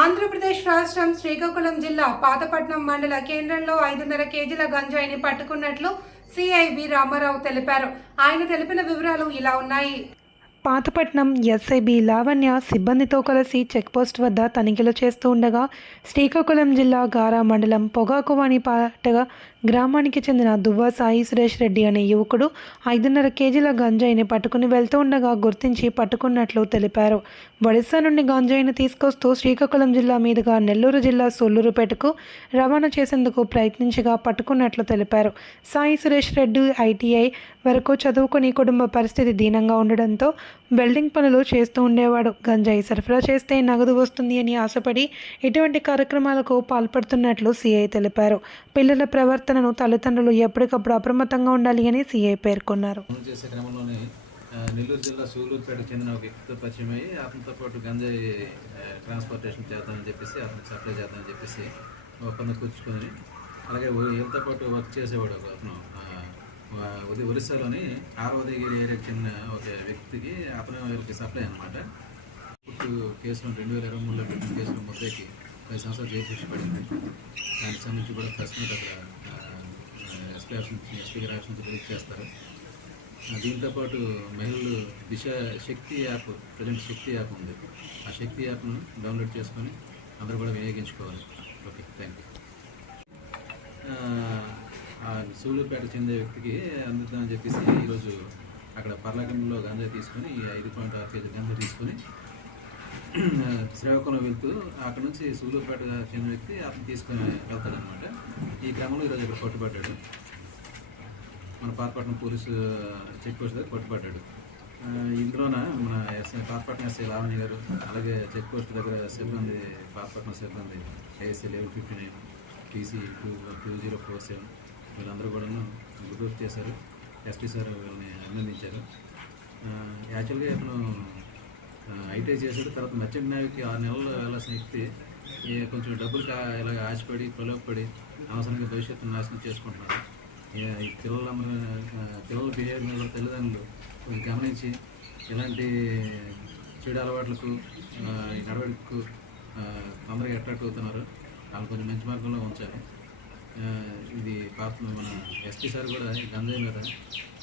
ఆంధ్రప్రదేశ్ రాష్ట్రం శ్రీకాకుళం జిల్లా పాతపట్నం మండల కేంద్రంలో ఐదున్నర కేజీల గంజాయిని పట్టుకున్నట్లు సిఐబి రామారావు తెలిపారు. ఆయన తెలిపిన వివరాలు ఇలా ఉన్నాయి. పాతపట్నం ఎస్ఐబి లావణ్య సిబ్బందితో కలిసి చెక్పోస్ట్ వద్ద తనిఖీలు చేస్తూ ఉండగా శ్రీకాకుళం జిల్లా గారా మండలం పొగాకువాణి పాటగా గ్రామానికి చెందిన దువ్వా సాయి సురేష్ రెడ్డి అనే యువకుడు ఐదున్నర కేజీల గంజాయిని పట్టుకుని వెళ్తూ ఉండగా గుర్తించి పట్టుకున్నట్లు తెలిపారు. ఒడిశా నుండి గంజాయిని తీసుకొస్తూ శ్రీకాకుళం జిల్లా మీదుగా నెల్లూరు జిల్లా సొల్లూరుపేటకు రవాణా చేసేందుకు ప్రయత్నించగా పట్టుకున్నట్లు తెలిపారు. సాయి సురేష్ రెడ్డి ఐటీఐ వరకు చదువుకుని కుటుంబ పరిస్థితి దీనంగా ఉండడంతో వెల్డింగ్ పనులు చేస్తూ ఉండేవాడు. గంజాయి సరఫరా చేస్తే నగదు వస్తుంది అని ఆశపడి ఇటువంటి కార్యక్రమాలకు పాల్పడుతున్నట్లు సీఐ తెలిపారు. పిల్లల ప్రవర్తనను తల్లిదండ్రులు ఎప్పటికప్పుడు అప్రమత్తంగా ఉండాలి అని సీఐ పేర్కొన్నారు. నెల్లూరు జిల్లా సూలూరుపేటకు చెందిన ఒక వ్యక్తితో పరిచయం అయ్యి అతనితో పాటు గంజాయి ట్రాన్స్పోర్టేషన్ చేద్దామని చెప్పేసి అతను సప్లై చేద్దామని చెప్పేసి ఒప్పందం కూర్చుకొని అలాగే ఒ- వీళ్ళతో పాటు వర్క్ చేసేవాడు ఒక అతను ఉదయం ఉది ఒరిస్సాలోని ఆరవదగిరి ఏరియాకి చెందిన ఒక వ్యక్తికి అతను సప్లై అనమాట పుట్టు కేసులో రెండు వేల ఇరవై మూడులో పెట్టిన కేసులో ముద్దకి పది సంవత్సరాలు జైలు శిక్ష పడింది. దానికి సంబంధించి కూడా ప్రెస్ మీట్ అక్కడ ఎస్పీ ఆఫీస్ నుంచి ఎస్పీ గారి ఆఫీస్ నుంచి రిలీజ్ చేస్తారు. దీంతో పాటు మహిళలు Disha Shakti app present Shakti app ఉంది. ఆ శక్తి యాప్ను డౌన్లోడ్ చేసుకొని అందరూ కూడా వినియోగించుకోవాలి. ఓకే థ్యాంక్ సూళ్ళూరుపేట చెందే వ్యక్తికి అందుతుందని చెప్పేసి ఈరోజు అక్కడ పర్లకంలో గంజా తీసుకొని ఈ ఐదు పాయింట్ ఆరు కేజీ గంజా తీసుకొని శ్రీకాకుళం వెళ్తూ అక్కడ నుంచి సూళ్ళూరుపేట చెందిన వ్యక్తి అతను తీసుకొని వెళ్తాడనమాట. ఈ క్రమంలో ఈరోజు ఇక్కడ పట్టుబడ్డాడు మన పాతపట్నం పోలీసు చెక్ పోస్ట్ దగ్గర పట్టుబడ్డాడు ఇందులోన మన ఎస్ఐ పాతపట్నం ఎస్ఐ లావణ్య గారు అలాగే చెక్ పోస్ట్ దగ్గర సిబ్బంది పాతపట్నం సిబ్బంది ASI eleven fifty nine TC two two zero four seven వీళ్ళందరూ కూడా గుడ్ చేశారు. ఎస్పీ సార్ వీళ్ళని అభినందించారు. యాక్చువల్గా ఇతను ఐటీఐ చేశాడు. తర్వాత మర్చెంట్ నావికి ఆరు నెలలు వెళ్ళాల్సిన వ్యక్తి కొంచెం డబ్బులు కా ఇలాగ ఆశపడి ప్రలోభపడి అనవసరంగా భవిష్యత్తును నాశనం చేసుకుంటున్నారు ఈ పిల్లల పిల్లల బిహేవియర్ మీద తల్లిదండ్రులు కొంచెం గమనించి ఇలాంటి చెడు అలవాట్లకు నడవడికకు ఈ తొందరగా అట్రాక్ట్ అవుతున్నారు. వాళ్ళు కొంచెం మంచి మార్గంలో ఉంచాలి ఇది పాప మన ఎస్పీ సార్ కూడా ఈ గంజాయి మీద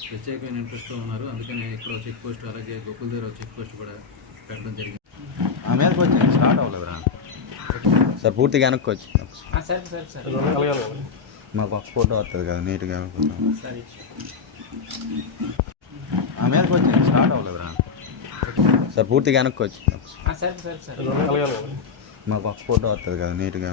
ప్రత్యేకమైన ఇంట్రెస్ట్తో ఉన్నారు. అందుకని ఇక్కడ చెక్ పోస్ట్ అలాగే గోకుల దగ్గర చెక్ పోస్ట్ కూడా పెట్టడం జరిగింది. ఆ మీదకి వచ్చి స్టార్ట్ అవ్వలేదురా సార్ పూర్తిగా వెనక్కి వచ్చి. సరే సరే సరే. మాకు ఒక ఫోటో వస్తుంది కదా నీట్గా సరే ఆ మీదకి వచ్చి స్టార్ట్ అవ్వలేదురా సార్ పూర్తిగా వెనక్కి మా పక్క మాకు ఒక ఫోటో వస్తుంది కదా నీట్గా